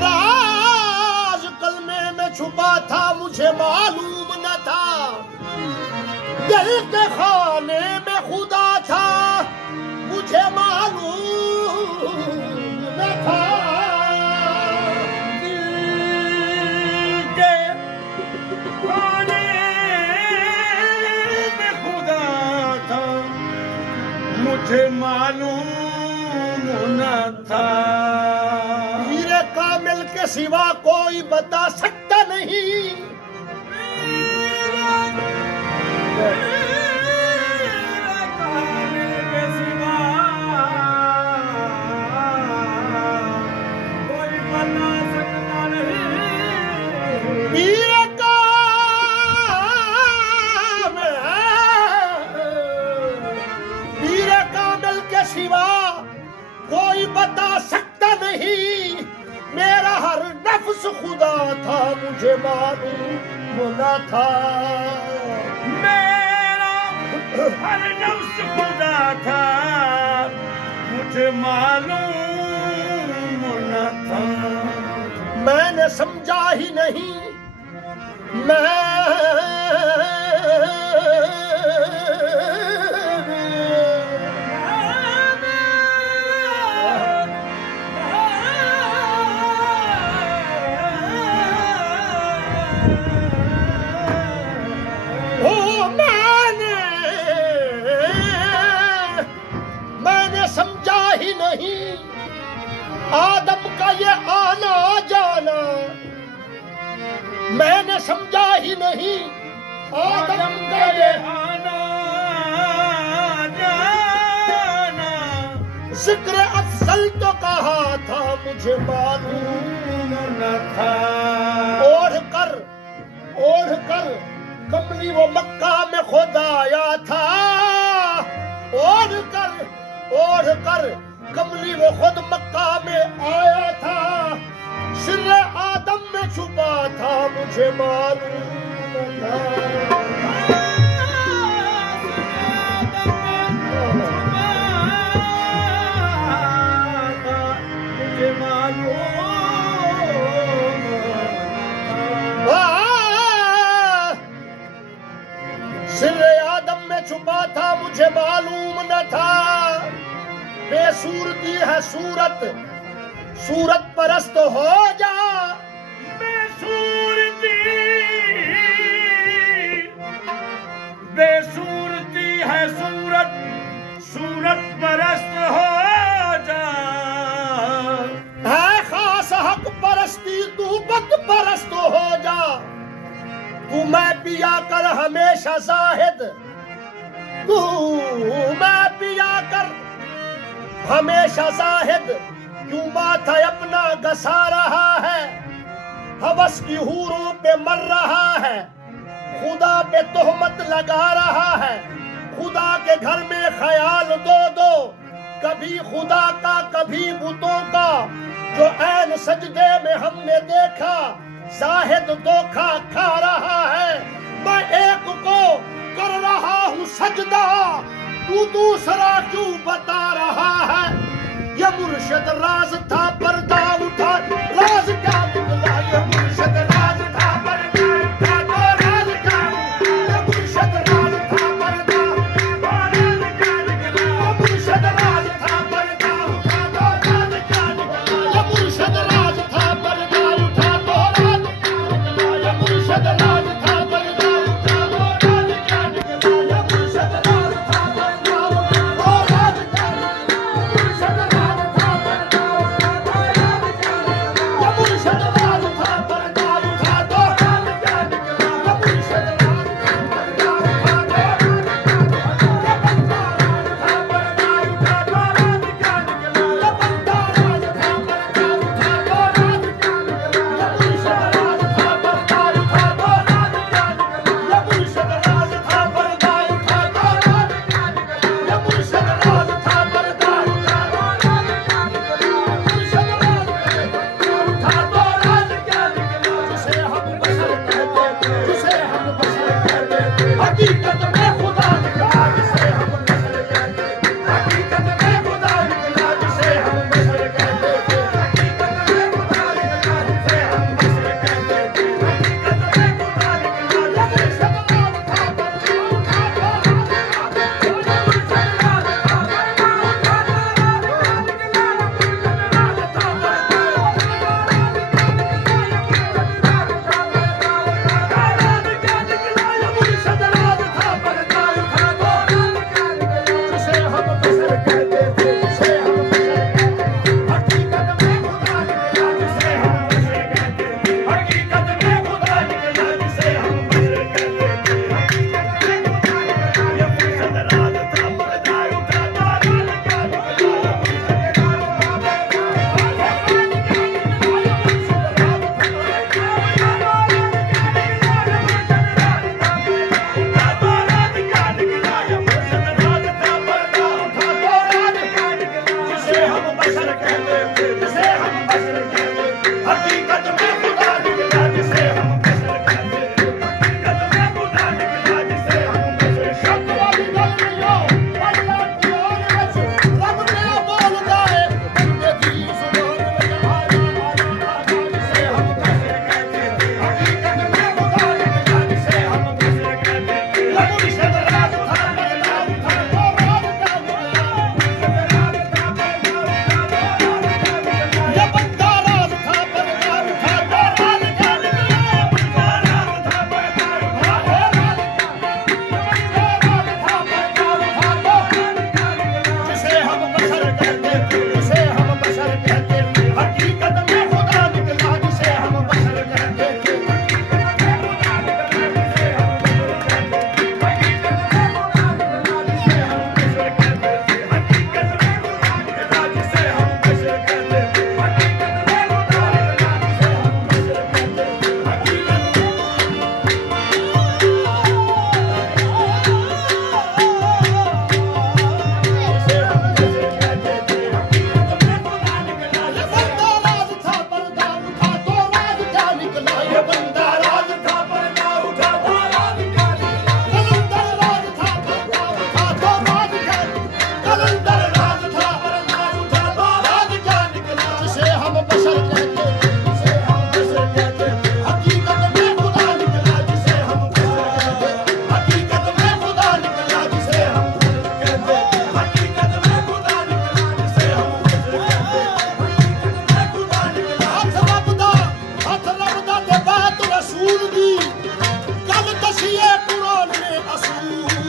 राज कलमे में छुपा था मुझे मालूम न था, दिल के खाने में खुदा था मुझे मालूम न था। दिल के खाने में खुदा था मुझे मालूम न था। हीरे कामिल के सिवा कोई बता सकता नहीं, कामिल के सिवा कोई बता सकता नहीं। हीरे कामिल, हीरे कामिल के सिवा कोई बता सकता नहीं। मेरा हर नफ्स खुदा था मुझे मालूम न था। मेरा हर नफ्स खुदा था मुझे मालूम न था। मैंने समझा ही नहीं, मैंने समझा ही नहीं आदम का ये आना जाना। मैंने समझा ही नहीं आदम का ये आना जाना। जिक्र अफसल तो कहा था मुझे मालूम न था। ओढ़ कर कमली वो मक्का में खुद आया था। ओढ़ कर कमली वो खुद मक्का में आया था। सिर आदम में छुपा था मुझे मालूम न था। मुझे मालूम सिर आदम में छुपा था मुझे मालूम न था। बेसूरती है सूरत, सूरत परस्त हो जा। बेसूरती है सूरत, सूरत परस्त हो जा। है खास हक परस्ती तू बद परस्त हो जा। तू मैं पिया कर हमेशा जाहिद, तू मैं पिया कर हमेशा जाहिद। क्यों माथा अपना घसा रहा है, हवस की हूरों पे मर रहा है। खुदा पे तोहमत लगा रहा है, खुदा के घर में ख्याल दो कभी खुदा का कभी बुतों का। जो ऐन सजदे में हमने देखा जाहिद धोखा खा रहा है। मैं एक को कर रहा हूँ सजदा, तू दूसरा क्यों बता रहा है। ये मुर्शिद राज था पर्दा उठा, राज क्या निकला। ये मुर्शिद राज था पर्दा उठा तो राज क्या निकला। ये मुर्शिद राज था पर्दा उठा तो राज क्या निकला। ये मुर्शिद राज था पर्दा उठा तो राज क्या निकला। ये मुर्शिद राज था पर्दा उठा तो राज क्या निकला। ये मुर्शिद राज था पर्दा उठा तो राज क्या निकला। ये मुर्शिद राज था पर्दा उठा तो राज क्या निकला। मुर्शिद राज था पर्दा उठा कहते जिसे हम बशर कहते हकीकत में खुदा निकला जिसे हम बशर कहते हकीकत में खुदा निकला जिसे हम बशर शब्द वाली गल नहीं हो अल्लाह कुरान विच रब ने बोलदा है बंदे दी जुबान विच आया जिसे हम बशर कहते हकीकत में खुदा निकला जिसे हम बशर कहते लबु निशद राज था बदला उठा तो राज का निकला ये बंदा राज था पर्दा उठा तो राज का निकला जिसे हम बशर कहते जिसे हम बशर कहते हकीकत में खुदा निकला जिसे हम बशर कहते ये बंदा राज था पर्दा उठा तो राज का निकला ये बंदा राज था पर्दा उठा तो राज का निकला कलंदर राज था पर्दा उठा तो राज का कलंदर राज था पर्दा उठा तो राज का निकला जिसे हम बशर कहते जिसे हम बशर कहते हकीकत में खुदा निकला जिसे हम बशर कहते हकीकत में खुदा निकला जिसे हम बशर कहते हकीकत में खुदा निकला जिसे हम बशर कहते हथ रबदा ते बात रसूल दी कल दसिए कुरान में असूल दी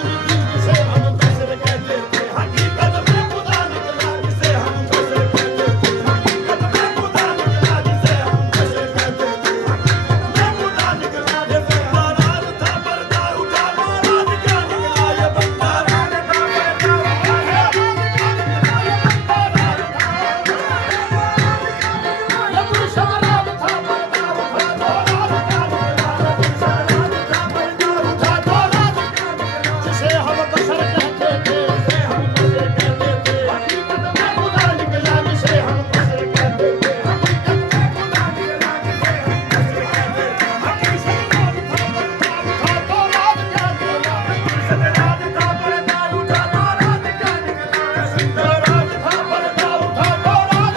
जिसे हम बशर कहते हकीकत में खुदा निकला जिसे हम बशर कहते हकीकत में खुदा निकला जिसे हम बशर कहते हकीकत में खुदा निकला ये बंदा राज था पर्दा उठा तो राज का निकला ये बंदा राज था पर्दा उठा ये मुर्शद राज था पर्दा उठा तो राज का निकला उठा तो राज जिसे हम बशर कहते थे जिसे हम बशर कहते थे हकीकत में खुदा निकला जिसे हम बशर कहते थे हकीकत में खुदा निकला जिसे हम बशर कहते थे हकीकत में खुदा उठा तो राज का निकला राज था पर्दा उठा तो राज का निकला राज था पर्दा उठा तो राज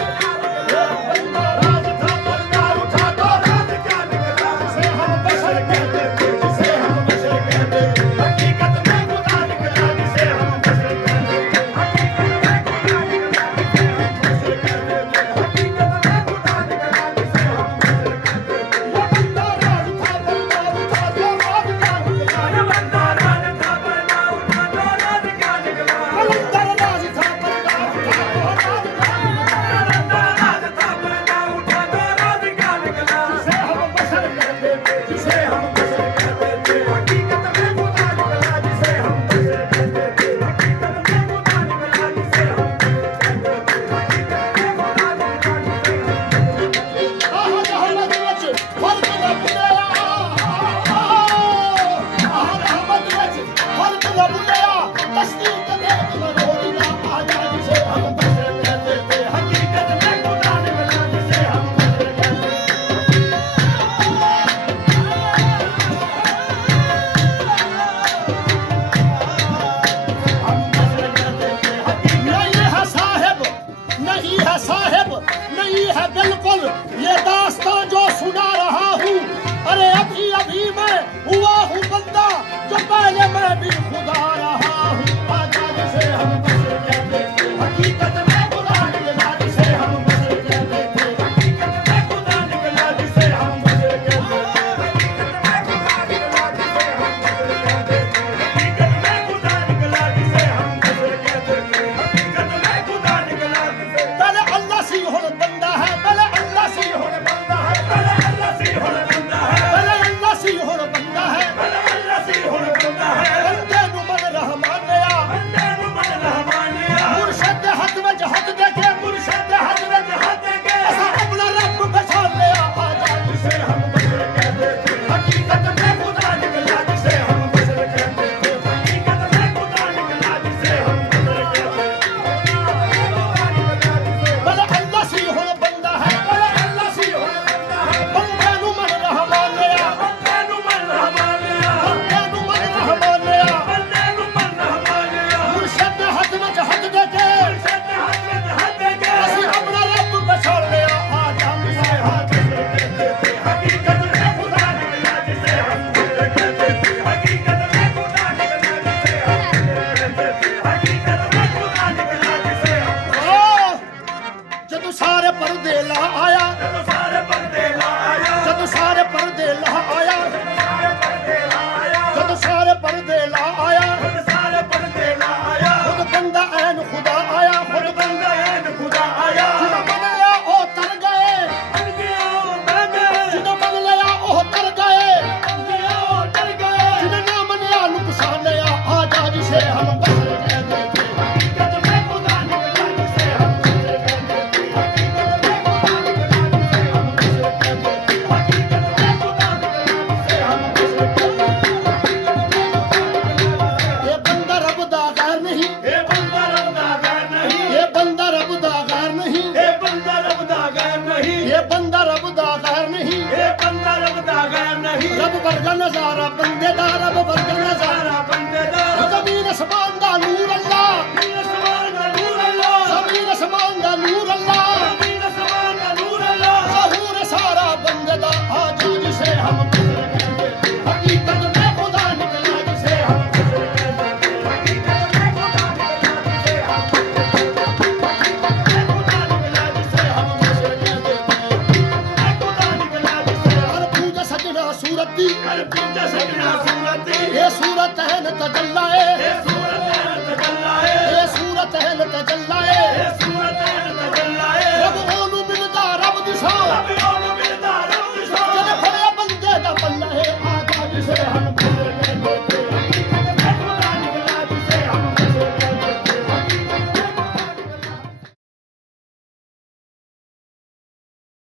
राज था पर्दा उठा तो राज का निकला जिसे हम बशर कहते थे जिसे हम बशर कहते थे हकीकत में खुदा निकला जिसे हम बशर कहते हकीकत में खुदा निकला जिसे हम बशर कहते हकीकत में खुदा निकला जिसे हम बशर कहते ये बंदा राज था पर्दा उठा तो राज का निकला ये बंदा राज था पर्दा उठा तो राज का निकला कलंदर राज था पर्दा उठा तो राज का निकला बंदा राज था पर्दा उठा तो राज का निकला जिसे हम बशर कहते थे जिसे हम बशर कहते थे हकीकत में खुदा निकला जिसे हम बशर कहते थे हकीकत में खुदा निकला जिसे हम बशर कहते थे हकीकत में खुदा निकला जिसे हम आहद अहमद विच फर्क न बुलिया आहद अहमद विच फर्क न बुलिया तस्दीक दे मनोरी ना आजा जिसे हम बशर कहते थे हकीकत में खुदा निकला जिसे हम बशर कहते थे हम बशर कहते थे नहीं है साहिब नहीं है साहिब नहीं है बिल्कुल ये दास्तां जो सुना रहा हूँ अरे अभी अभी मैं हुआ हूँ बंदा जो पहले मैं भी खुदा रहा हूँ आजा जिसे हम बशर कहते थे हकीकत में खुदा निकला जिसे हम बशर कहते थे हकीकत में खुदा निकला जिसे हम बशर कहते थे हकीकत में खुदा निकला जिसे हम बशर कहते थे हकीकत में खुदा निकला जिसे पहले अल्लाह सी हुण बंदा है पहले अल्लाह सी हुण बंदा है पहले अल्लाह से हुन बंदा है पहले अल्लाह सी हुण बंदा है पहले अल्लाह से हुन बंदा है बंदे नु मन रहमान दिया बंदे नु मन रहमान ਸਾਰੇ ਪਰਦੇ ਲਾ ਆਇਆ ਜਦੋਂ ਸਾਰੇ ਪਰਦੇ ਲਾ ਆਇਆ ਜਦੋਂ ਸਾਰੇ ਪਰਦੇ ਲਾ ਆਇਆ ਸਾਰੇ ਪਰਦੇ ਲਾ ਆਇਆ ਜਦੋਂ ਸਾਰੇ ਪਰਦੇ ਲਾ ਆਇਆ ਖੁਦ ਸਾਰੇ ਪਰਦੇ ਲਾ ਆਇਆ ਖੁਦ ਬੰਦਾ ਐਨ ਖੁਦਾ ਆਇਆ ਖੁਦ ਬੰਦਾ ਐਨ ਖੁਦਾ ਆਇਆ ਜਿਹਨੂੰ ਮੰਨ ਲਿਆ ਉਹ ਤਰ ਗਏ ਬਣ ਗਿਆ ਉਹ ਬਣ ਗਏ ਜਿਹਨੂੰ ਮੰਨ ਲਿਆ ਉਹ ਤਰ ਗਏ ਬਣ ਗਿਆ ਉਹ ਡਰ ਗਏ ਜਿਹਨੇ ਨਾ ਮੰਨਿਆ ਨੁਕਸਾਨ ਲਿਆ ਆਜਾ ਜਿਸੇ ਹਮ ਬਸਰ ਕਹਿੰਦੇ ਥੇ हकीकत में खुदा निकला जिसे हम बशर कहते थे हकीकत में खुदा निकला जिसे हम बशर कहते थे हकीकत में खुदा निकला जिसे हम बशर कहते थे ਇਹ ਬੰਦਾ ਰੱਬ ਦਾ ਗੈਰ ਨਹੀਂ ये बंदा रब दा गैर नहीं ਇਹ ਬੰਦਾ ਰੱਬ ਦਾ ਗੈਰ ਨਹੀਂ ये बंदा रब दा गैर नहीं ਇਹ ਬੰਦਾ ਰੱਬ ਦਾ ਗੈਰ ਨਹੀਂ ये बंदा रब दा गैर नहीं ਰੱਬ ਵਰਗਾ ਨਜ਼ਾਰਾ ਬੰਦੇ ਦਾ ਰੱਬ ਵਰਗਾ ਨਜ਼ਾਰਾ सारा बंदे दा ਜ਼ਮੀਨ ਅਸਮਾਨ ਦਾ ਨੂਰ ਅੱਲਾ मीन समान दा नूर अल्लाह ਜ਼ਮੀਨ ਅਸਮਾਨ ਦਾ ਨੂਰ ਅੱਲਾ मीन समान दा नूर अल्लाह ਜ਼ਹੂਰ ਸਾਰਾ ਬੰਦੇ ਦਾ ਆਜਾ ਜਿਸੇ ਹਮ ਬਸਰ ਕਹਿੰਦੇ ਥੇ ਹਕੀਕਤ ਮੈਂ ਖੁਦਾ ਨਿਕਲਾ ਜਿਸੇ ਹਮ बशर कहते थे हकीकत में खुदा निकला जिसे हम बशर कहते थे ਮੈਂ ਖੁਦਾ ਨਿਕਲਾ ਜਿਸੇ ਹਮ ਬਸਰ ਕਹਿੰਦੇ ਥੇ खुदा निकला जिसे ਹਰ ਪੂਜਾ ਸਜਣਾ ਸੂਰਤ ਦੀ हर पूजा सजना सूरत ਇਹ ਸੂਰਤ ਹੈ ਨ ਤਜੱਲਾ